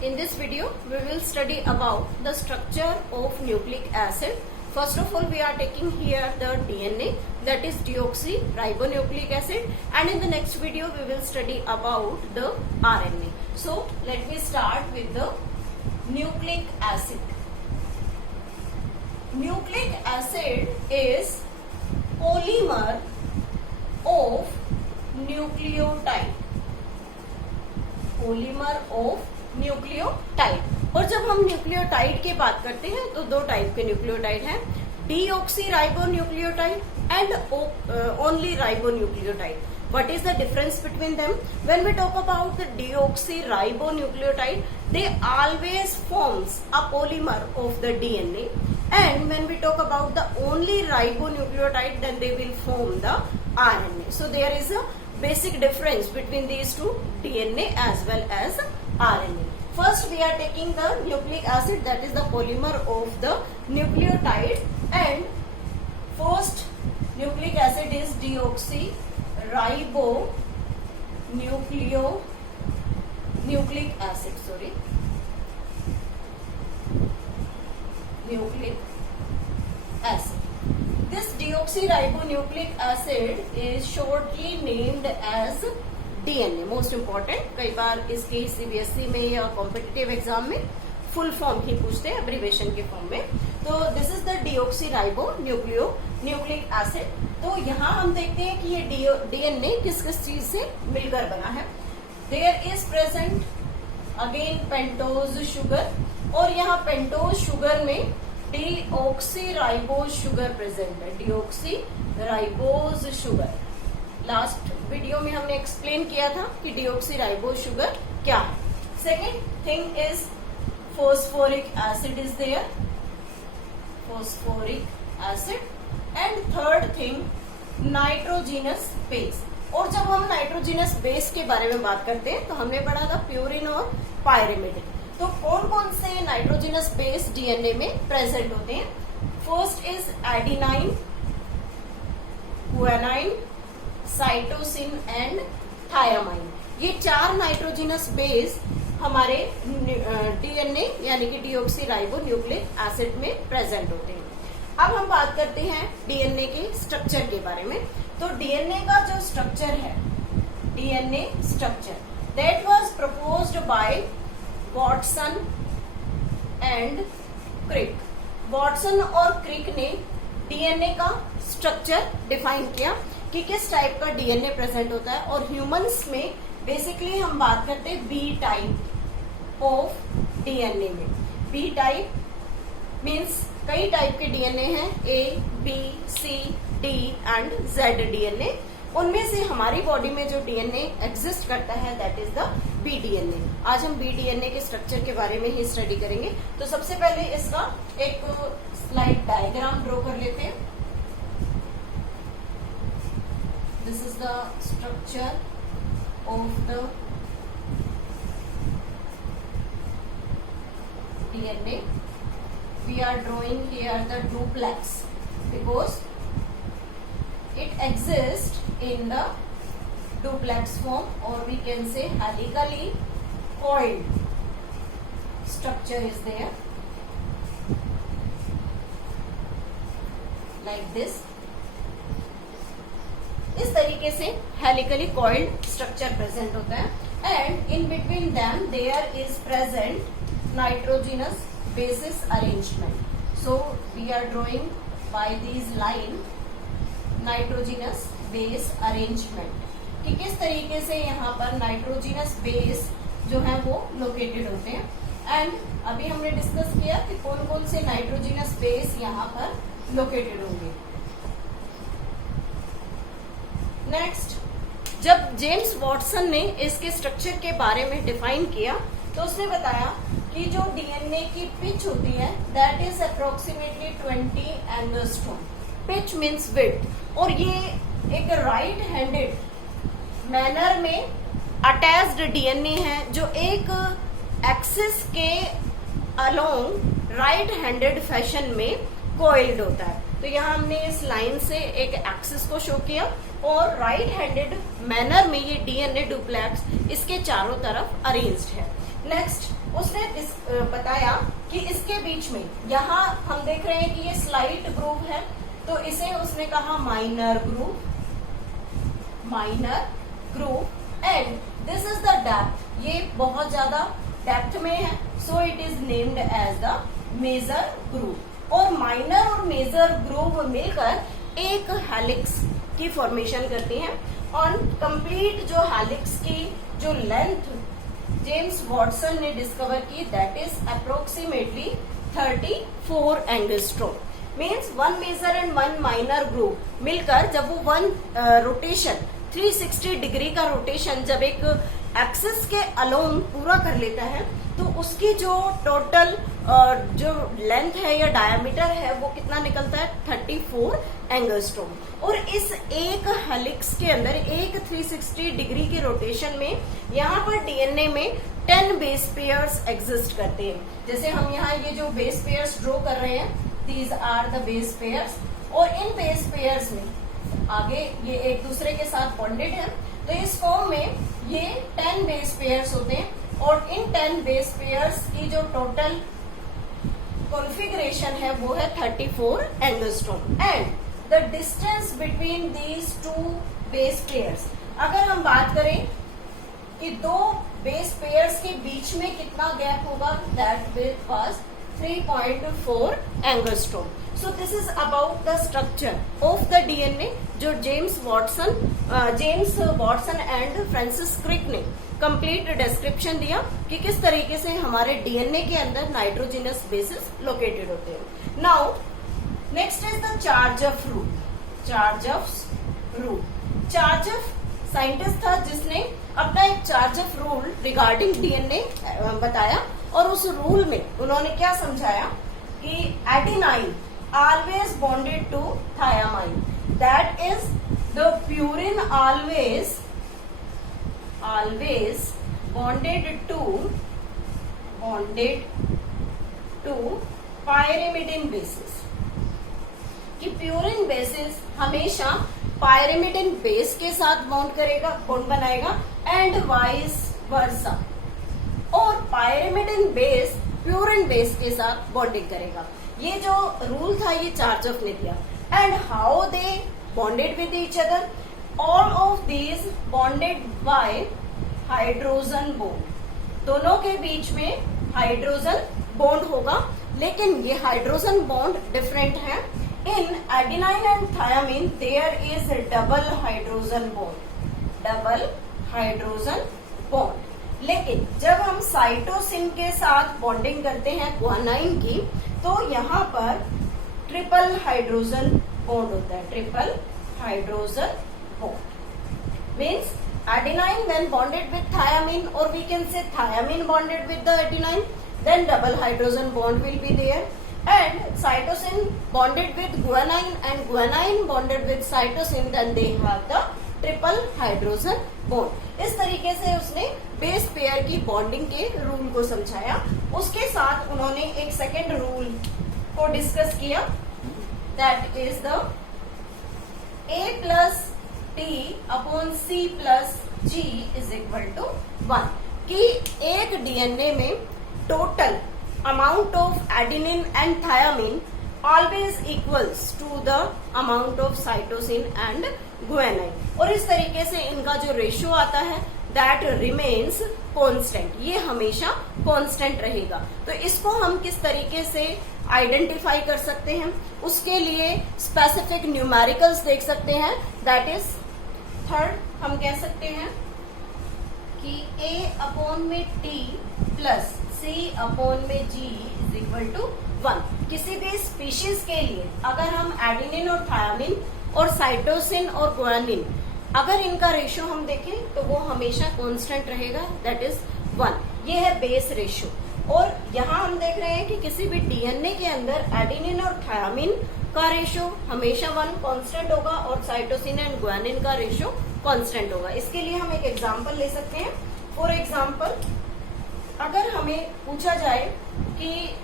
In this video, we will study about the structure of nucleic acid. First of all, we are taking here the DNA, that is deoxyribonucleic acid, and in the next video, we will study about the RNA. So, let me start with the nucleic acid. Nucleic acid is polymer of nucleotide. Polymer of nucleotide. और जब हम nucleotide की बात करते हैं तो दो type के न्यूक्लियोटाइड हैं, deoxyribonucleotide and only ribonucleotide. What is the difference between them? When we talk about the deoxyribonucleotide, they always forms a polymer of the DNA, and when we talk about the only ribonucleotide, then they will form the RNA. So there is a basic difference between these two, DNA as well as RNA. First, we are taking the nucleic acid, that is the polymer of the nucleotide, and first nucleic acid is deoxyribonucleic acid. Nucleic acid. This deoxyribonucleic acid is shortly named as DNA. Most important, कई बार इसके CBSE में या competitive exam में full form ही पूछते हैं, abbreviation के form में। तो this is the deoxyribonucleic acid. तो यहाँ हम देखते हैं कि ये डीएनए किस किस चीज से मिलकर बना है। There is present again pentose sugar, और यहाँ पेंटोज शुगर में डीऑक्सीराइबोज शुगर प्रेजेंट है, डीऑक्सीराइबोज शुगर। लास्ट वीडियो में हमने एक्सप्लेन किया था कि डीऑक्सीराइबोज शुगर क्या है। Second thing is phosphoric acid is there, phosphoric acid, and third thing nitrogenous base। और जब हम नाइट्रोजिनस बेस के बारे में बात करते हैं तो हमने पढ़ा था प्यूरिन और पायरिमिडिन। तो कौन कौन से नाइट्रोजिनस बेस डीएनए में प्रेजेंट होते हैं? First is adenine, guanine, cytosine and thiamine. ये चार नाइट्रोजिनस बेस हमारे डीएनए यानी कि डीऑक्सीराइबोन्यूक्लिक एसिड में प्रेजेंट होते हैं। अब हम बात करते हैं डीएनए के स्ट्रक्चर के बारे में। तो डीएनए का जो स्ट्रक्चर है, DNA structure that was proposed by Watson and Crick. Watson और क्रिक ने डीएनए का स्ट्रक्चर डिफाइन किया कि किस टाइप का डीएनए प्रेजेंट होता है। और ह्यूमंस में बेसिकली हम बात करते हैं बी टाइप ऑफ डीएनए में। बी टाइप मीन्स कई टाइप के डीएनए हैं, A, B, C, D and Z DNA. उनमें से हमारी बॉडी में जो डीएनए एग्जिस्ट करता है that is the B DNA. आज हम बी डीएनए के स्ट्रक्चर के बारे में ही स्टडी करेंगे। तो सबसे पहले इसका एक स्लाइड डायग्राम ड्रॉ कर लेते हैं। This is the structure of the DNA. We are drawing here the duplex because it exists in the duplex form, or we can say helically coiled structure is there like this। इस तरीके से helically coiled structure present होता है, and in between them there is present nitrogenous basis arrangement. So we are drawing by these line nitrogenous base arrangement कि किस तरीके से यहाँ पर नाइट्रोजिनस बेस जो है वो लोकेटेड होते हैं। एंड अभी हमने डिस्कस किया कि कौन कौन से नाइट्रोजिनस बेस यहाँ पर लोकेटेड होंगे। नेक्स्ट, जब जेम्स वॉटसन ने इसके स्ट्रक्चर के बारे में डिफाइन किया तो उसने बताया कि जो डीएनए की पिच होती है that is approximately 20 angstrom. Pitch means width, और ये एक राइट हैंडेड मैनर में अटैच्ड डीएनए है जो एक एक्सिस के अलोंग राइट हैंडेड फैशन में कोइल्ड होता है। तो यहाँ हमने इस लाइन से एक एक्सिस को शो किया और राइट हैंडेड मैनर में ये डीएनए डुप्लेक्स इसके चारों तरफ अरेंज्ड है। नेक्स्ट उसने बताया कि इसके बीच में यहाँ हम देख रहे हैं कि ये स्लाइट ग्रूव है, तो इसे उसने कहा minor groove, minor groove. And this is the depth, ये बहुत ज्यादा डेप्थ में है, so it is named as the major groove. और माइनर और मेजर ग्रूव मिलकर एक हेलिक्स की फॉर्मेशन करती हैं। और कंप्लीट जो हेलिक्स की जो लेंथ जेम्स वॉटसन ने डिस्कवर की, that is approximately 34 angstrom. Means one major and one minor groove मिलकर जब वो वन रोटेशन 360 डिग्री का रोटेशन जब एक एक्सिस के अलोंग पूरा कर लेता है, तो उसकी जो टोटल जो लेंथ है या डायमीटर है वो कितना निकलता है, 34 एंगस्ट्रोम। और इस एक हेलिक्स के अंदर एक 360 डिग्री के रोटेशन में यहाँ पर डीएनए में 10 बेस पेयर्स एग्जिस्ट करते हैं। जैसे हम यहाँ ये जो बेस पेयर्स ड्रॉ कर रहे हैं, these are the base pairs. और इन बेस पेयर्स में आगे ये एक दूसरे के साथ बॉन्डेड है, तो इस फॉर्म में ये 10 बेस पेयर्स होते हैं। और इन 10 बेस पेयर्स की जो टोटल कॉन्फ़िगरेशन है वो है 34 angstrom. And the distance between these two base pairs, अगर हम बात करें कि दो बेस पेयर्स के बीच में कितना गैप होगा, that was 3.4 angstrom. So this is about the structure of the DNA जो James Watson and Francis Crick ने कंप्लीट डिस्क्रिप्शन दिया कि किस तरीके से हमारे डीएनए के अंदर नाइट्रोजिनस बेसिस लोकेटेड होते हैं। Now next is the Chargaff rule. Chargaff scientist था जिसने अपना एक चार्जफ रूल रिगार्डिंग डीएनए बताया। और उस रूल में उन्होंने क्या समझाया कि adenine always bonded to thymine, that is the purine always bonded to pyrimidine basis, कि प्यूरिन बेसिस हमेशा पायरिमिडिन बेस के साथ बॉन्ड बनाएगा एंड वाइस वर्सा, और पायरिमिडिन बेस प्यूरिन बेस के साथ बॉन्डिंग करेगा। ये जो रूल था ये चार्जफ ने दिया। And how they bonded with each other, all of these bonded bye hydrogen bond. दोनों के बीच में हाइड्रोजन बॉन्ड होगा, लेकिन ये हाइड्रोजन बॉन्ड डिफरेंट है। In adenine and thymine there is double hydrogen bond. लेकिन जब हम साइटोसिन के साथ बॉन्डिंग करते हैं ग्वानाइन की, तो यहाँ पर ट्रिपल हाइड्रोजन बॉन्ड होता है, triple hydrogen bond means adenine when bonded with thiamine, or we can say thiamine bonded with the adenine, then double hydrogen bond will be there. And cytosine bonded with guanine and guanine bonded with cytosine, then they have the triple hydrogen bond. इस तरीके से उसने base pair की bonding के rule को समझाया। उसके साथ उन्होंने एक सेकेंड रूल को डिस्कस किया, that is the A+ T upon C plus G is equal to 1, कि एक डीएनए में total amount of adenine and thymine always equals to the amount of cytosine and guanine. और इस तरीके से इनका जो रेशियो आता है दैट रिमेन्स कांस्टेंट, ये हमेशा कांस्टेंट रहेगा। तो इसको हम किस तरीके से आइडेंटिफाई कर सकते हैं, उसके लिए स्पेसिफिक न्यूमेरिकल्स देख सकते हैं। दैट इज थर्ड हम कह सकते हैं कि A अपॉन में T प्लस C अपॉन में G इज इक्वल टू 1। किसी भी स्पीशीज के लिए अगर हम एडेनिन और थायामीन और साइटोसिन और गुआनिन अगर इनका रेशियो हम देखें तो वो हमेशा कांस्टेंट रहेगा, दैट इज 1। ये है बेस रेशियो। और यहाँ हम देख रहे हैं कि किसी भी डीएनए के अंदर एडेनिन और थायामीन का रेशियो हमेशा 1 कांस्टेंट होगा और साइटोसिन एंड गुआनिन का रेशियो कांस्टेंट होगा। इसके लिए हम एक एग्जांपल ले सकते हैं। फॉर एग्जांपल, अगर हमें पूछा जाए कि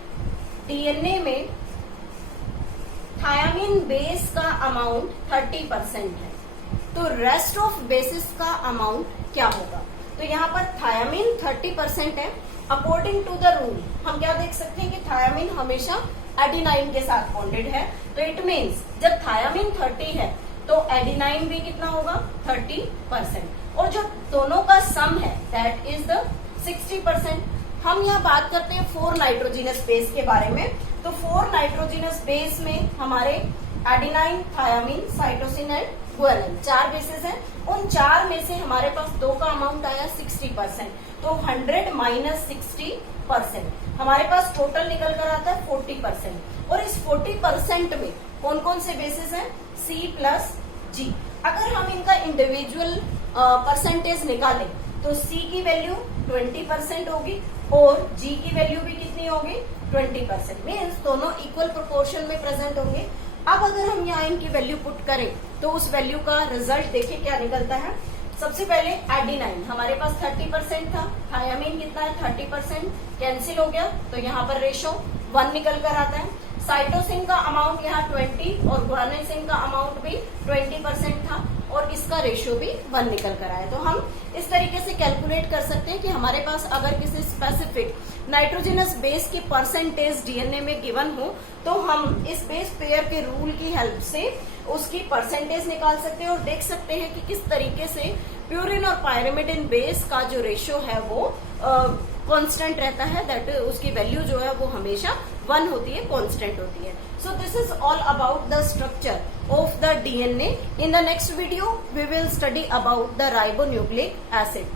डीएनए में थायामीन बेस का अमाउंट 30% है, तो रेस्ट ऑफ बेसिस का अमाउंट क्या होगा। तो यहाँ पर थायामीन 30% है अकॉर्डिंग टू द रूल हम क्या देख सकते हैं कि थायामीन हमेशा एडिनाइन के साथ बॉन्डेड है, तो इट मीन्स जब थायामीन 30 है तो एडिनाइन भी कितना होगा 30%, और जो दोनों का सम है दैट इज द 60%। हम यहाँ बात करते हैं 4 नाइट्रोजिनस बेस के बारे में, तो 4 नाइट्रोजिनस बेस में हमारे adenine, thymine, cytosine and guanine 4 bases हैं। उन 4 में से हमारे पास 2 का अमाउंट आया 60%, तो 100 माइनस 60% हमारे पास टोटल निकल कर आता है 40%। और इस 40% में कौन कौन से बेसिस हैं? C plus G। अगर हम इनका इंडिविजुअल परसेंटेज निकालें तो C की वैल्यू 20% होगी और G की वैल्यू भी कितनी होगी 20%, मीन्स दोनों इक्वल प्रोपोर्शन में प्रेजेंट होंगे। अब अगर हम यहाँ इनकी वैल्यू पुट करें तो उस वैल्यू का रिजल्ट देखिए क्या निकलता है। सबसे पहले एडिनाइन हमारे पास 30% था, थायामीन कितना है 30%, कैंसिल हो गया तो यहाँ पर रेशो 1 निकल कर आता है। साइटोसिन का अमाउंट यहाँ 20 और गुआनिन का अमाउंट भी 20% था और इसका रेशियो भी 1 निकल कर आया। तो हम इस तरीके से कैलकुलेट कर सकते हैं कि हमारे पास अगर किसी स्पेसिफिक नाइट्रोजनस बेस की परसेंटेज डीएनए में गिवन हो तो हम इस बेस पेयर के रूल की हेल्प से उसकी परसेंटेज निकाल सकते हैं और देख सकते हैं कि किस तरीके से प्यूरिन और पायरिमिडिन बेस का जो रेशियो है वो कांस्टेंट रहता है, दैट उसकी वैल्यू जो है वो हमेशा 1 होती है, कांस्टेंट होती है। So this is all about the structure of the DNA. In the next video we will study about the ribonucleic acid.